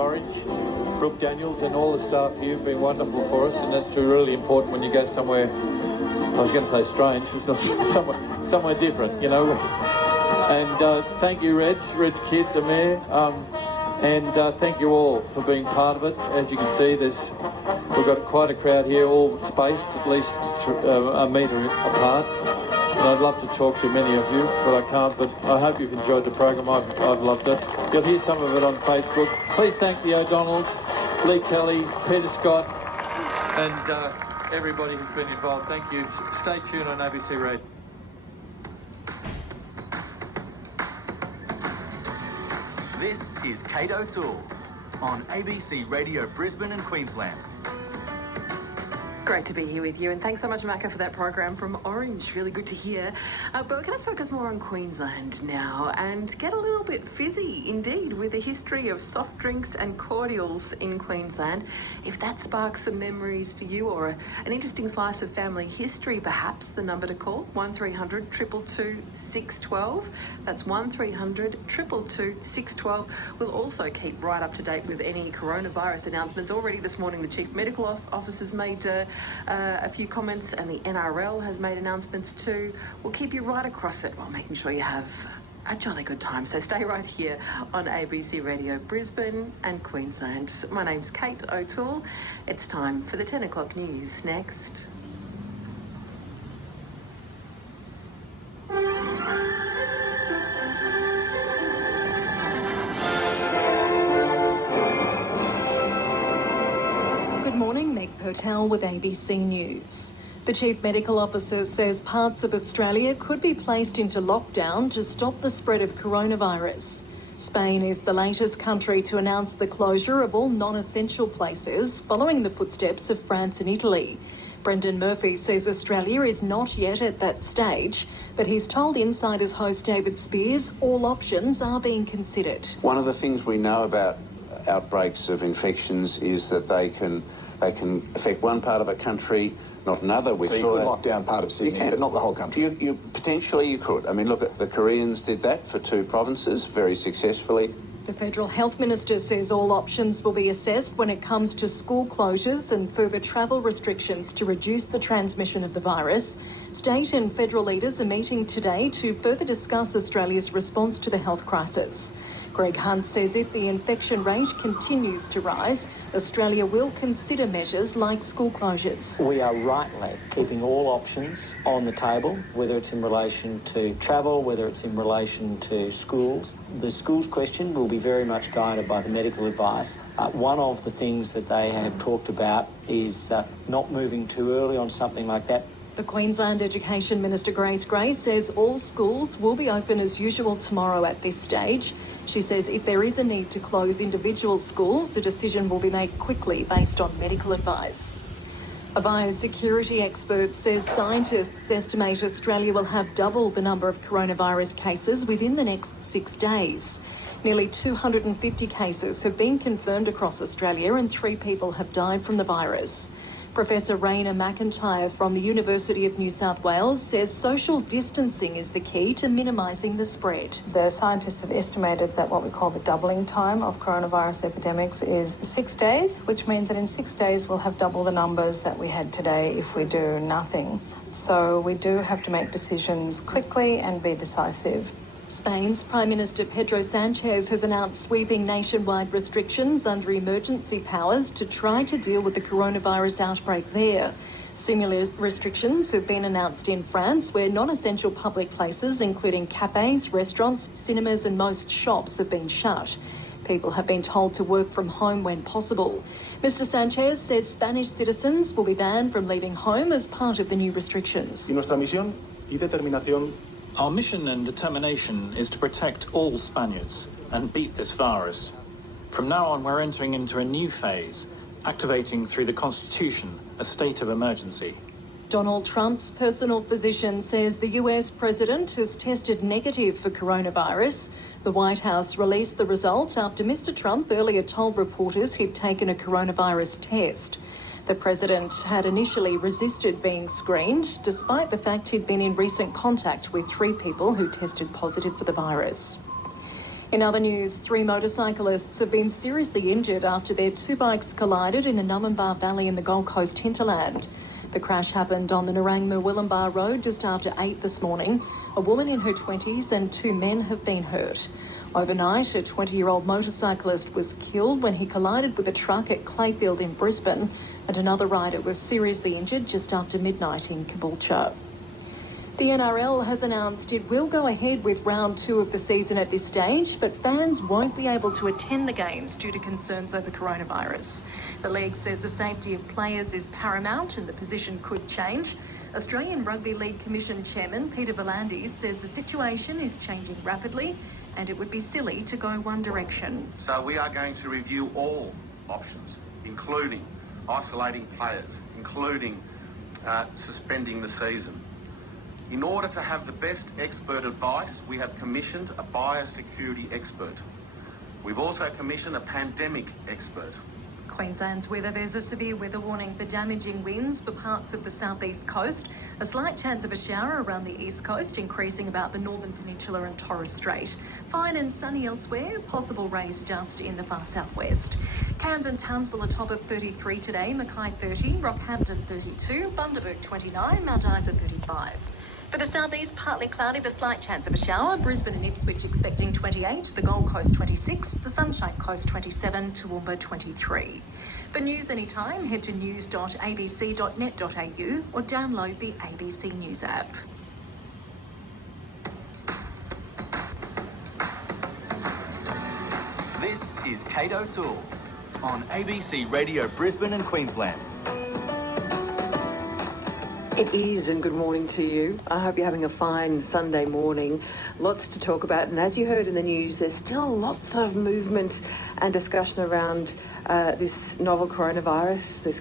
Orange, Brooke Daniels and all the staff here have been wonderful for us, and that's really important when you go somewhere, I was going to say strange, it's not somewhere different, you know. And thank you, Reg Kidd, the Mayor, and thank you all for being part of it. As you can see, we've got quite a crowd here, all spaced at least a metre apart. And I'd love to talk to many of you, but I can't. But I hope you've enjoyed the program. I've loved it. You'll hear some of it on Facebook. Please thank the O'Donnells, Lee Kelly, Peter Scott, and everybody who's been involved. Thank you. Stay tuned on ABC Radio. This is Kate O'Toole on ABC Radio Brisbane and Queensland. Great to be here with you, and thanks so much, Macca, for that program from Orange. Really good to hear. But we're going to focus more on Queensland now and get a little bit fizzy, indeed, with a history of soft drinks and cordials in Queensland. If that sparks some memories for you or an interesting slice of family history, perhaps, the number to call, 1300 222 612. That's 1300 222 612. We'll also keep right up to date with any coronavirus announcements. Already this morning, the Chief Medical Officer's made a few comments, and the NRL has made announcements too. We'll keep you right across it while making sure you have a jolly good time. So stay right here on ABC Radio Brisbane and Queensland. My name's Kate O'Toole. It's time for the 10 o'clock news next. Hotel with ABC News. The Chief Medical Officer says parts of Australia could be placed into lockdown to stop the spread of coronavirus. Spain is the latest country to announce the closure of all non-essential places following the footsteps of France and Italy. Brendan Murphy says Australia is not yet at that stage, but he's told Insider's host David Spears all options are being considered. One of the things we know about outbreaks of infections is that they can affect one part of a country, not another. So you could lock down part of Sydney, but not the whole country? Potentially you could. I mean, look, at the Koreans did that for 2 provinces very successfully. The Federal Health Minister says all options will be assessed when it comes to school closures and further travel restrictions to reduce the transmission of the virus. State and federal leaders are meeting today to further discuss Australia's response to the health crisis. Greg Hunt says if the infection rate continues to rise, Australia will consider measures like school closures. We are rightly keeping all options on the table, whether it's in relation to travel, whether it's in relation to schools. The schools question will be very much guided by the medical advice. One of the things that they have talked about is not moving too early on something like that. The Queensland Education Minister Grace Gray says all schools will be open as usual tomorrow at this stage. She says if there is a need to close individual schools, the decision will be made quickly based on medical advice. A biosecurity expert says scientists estimate Australia will have double the number of coronavirus cases within the next 6 days. Nearly 250 cases have been confirmed across Australia and 3 people have died from the virus. Professor Raina McIntyre from the University of New South Wales says social distancing is the key to minimising the spread. The scientists have estimated that what we call the doubling time of coronavirus epidemics is 6 days, which means that in 6 days we'll have double the numbers that we had today if we do nothing. So we do have to make decisions quickly and be decisive. Spain's Prime Minister Pedro Sanchez has announced sweeping nationwide restrictions under emergency powers to try to deal with the coronavirus outbreak there. Similar restrictions have been announced in France, where non-essential public places, including cafes, restaurants, cinemas and most shops, have been shut. People have been told to work from home when possible. Mr Sanchez says Spanish citizens will be banned from leaving home as part of the new restrictions. Our mission and determination is to protect all Spaniards and beat this virus. From now on, we're entering into a new phase, activating through the Constitution a state of emergency. Donald Trump's personal physician says the US president has tested negative for coronavirus. The White House released the results after Mr Trump earlier told reporters he'd taken a coronavirus test. The president had initially resisted being screened, despite the fact he'd been in recent contact with 3 people who tested positive for the virus. In other news, 3 motorcyclists have been seriously injured after their 2 bikes collided in the Numinbah Valley in the Gold Coast hinterland. The crash happened on the Narangma-Willenbar Road just after 8 this morning. A woman in her 20s and 2 men have been hurt. Overnight, a 20-year-old motorcyclist was killed when he collided with a truck at Clayfield in Brisbane, and another rider was seriously injured just after midnight in Caboolture. The NRL has announced it will go ahead with round 2 of the season at this stage, but fans won't be able to attend the games due to concerns over coronavirus. The league says the safety of players is paramount and the position could change. Australian Rugby League Commission Chairman Peter V'landys says the situation is changing rapidly and it would be silly to go one direction. So we are going to review all options, including isolating players, including suspending the season. In order to have the best expert advice, we have commissioned a biosecurity expert. We've also commissioned a pandemic expert. Queensland's weather, there's a severe weather warning for damaging winds for parts of the southeast coast. A slight chance of a shower around the east coast, increasing about the northern peninsula and Torres Strait. Fine and sunny elsewhere, possible rays just in the far southwest. Cairns and Townsville a top of 33 today, Mackay 30, Rockhampton 32, Bundaberg 29, Mount Isa 35. For the southeast, partly cloudy, the slight chance of a shower. Brisbane and Ipswich expecting 28, the Gold Coast 26, the Sunshine Coast 27, Toowoomba 23. For news anytime, head to news.abc.net.au or download the ABC News app. This is Cato Tool on ABC Radio Brisbane and Queensland. It is, and good morning to you. I hope you're having a fine Sunday morning. Lots to talk about, and as you heard in the news, there's still lots of movement and discussion around this novel coronavirus, this